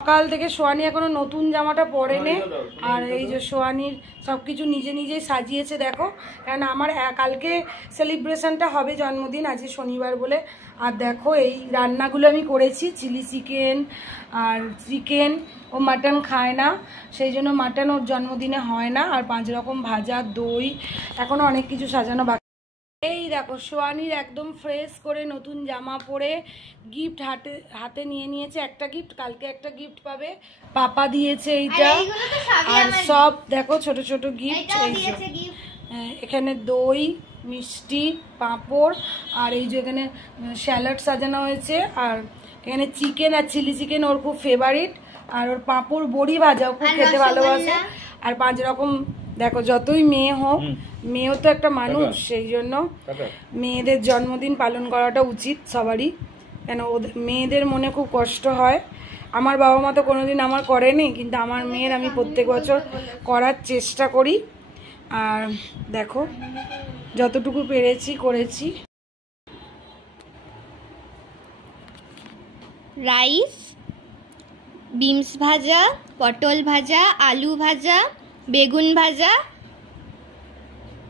সকাল থেকে সোয়ানি এখনো নতুন জামাটা পরেনি, আর এই যে সোয়ানির সবকিছু নিজে নিজেই সাজিয়েছে দেখো, কারণ আমার কালকে সেলিব্রেশনটা হবে জন্মদিন, আজকে শনিবার বলে। আর দেখো এই রান্নাগুলো আমি করেছি, চিলি চিকেন আর চিকেন, ও মাটন খায় না, সেই জন্য মাটন ওর জন্মদিনে হয় না। আর 5 রকম ভাজা, দই, এখনো অনেক কিছু সাজানো বাকি। এই দেখো সোয়ানির একদম ফ্রেশ করে নতুন জামা পরে গিফট হাতে নিয়ে নিয়েছে। একটা গিফট, কালকে একটা গিফট পাবে, পাপা দিয়েছে এইটা। আর সব দেখো ছোট ছোট গিফট, এখানে দই, মিষ্টি, পাঁপড়, আর এই যে এখানে স্যালাড সাজানো হয়েছে। আর এখানে চিকেন আর চিলি চিকেন ওর খুব ফেভারিট, আর ওর পাঁপড় বড়ি ভাজাও খুব খেতে ভালোবাসে। আর 5 রকম দেখো, যতই মেয়ে হোক, মেয়েও তো একটা মানুষ, সেই জন্য মেয়েদের জন্মদিন পালন করাটা উচিত সবারই, কেন ওদের মেয়েদের মনে খুব কষ্ট হয়। আমার বাবা মা তো কোনোদিন আমার করেনি, কিন্তু আমার মেয়ের আমি প্রত্যেক বছর করার চেষ্টা করি। আর দেখো যতটুকু পেরেছি করেছি। রাইস, বিনস ভাজা, পটল ভাজা, আলু ভাজা, বেগুন ভাজা,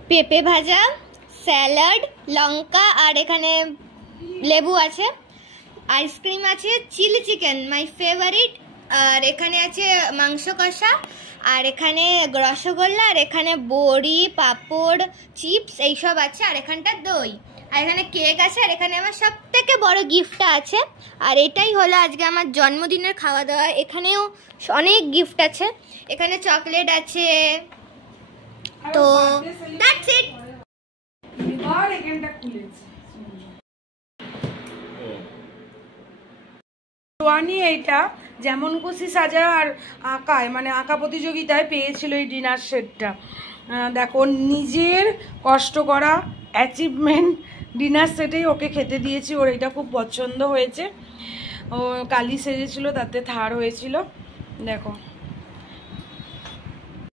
পেঁপে ভাজা, স্যালাড, লঙ্কা, আর এখানে লেবু আছে, আইসক্রিম আছে, চিলি চিকেন মাই ফেভারিট, আর এখানে আছে মাংস কষা, আর এখানে রসগোল্লা, আর এখানে বড়ি, পাঁপড়, চিপস এইসব আছে, আর এখানটা দই, আর এখানে কেক আছে, আর এখানে আমার সব থেকে বড় গিফটটা আছে। আর এটাই হলো আজকে আমার জন্মদিনের খাওয়া দাওয়া। এখানেও অনেক গিফট আছে, এখানে চকলেট আছে, তো দ্যাটস ইট। সোয়ানি এইটা যেমন খুশি সাজা আর আঁকায়, মানে আঁকা প্রতিযোগিতায় পেয়েছিল এই ডিনার সেটটা। দেখো নিজের কষ্ট করা অ্যাচিভমেন্ট ডিনার সেটেই ওকে খেতে দিয়েছি, ওর এটা খুব পছন্দ হয়েছে। ও কালি সেজেছিল, তাতে থার্ড হয়েছিল দেখো।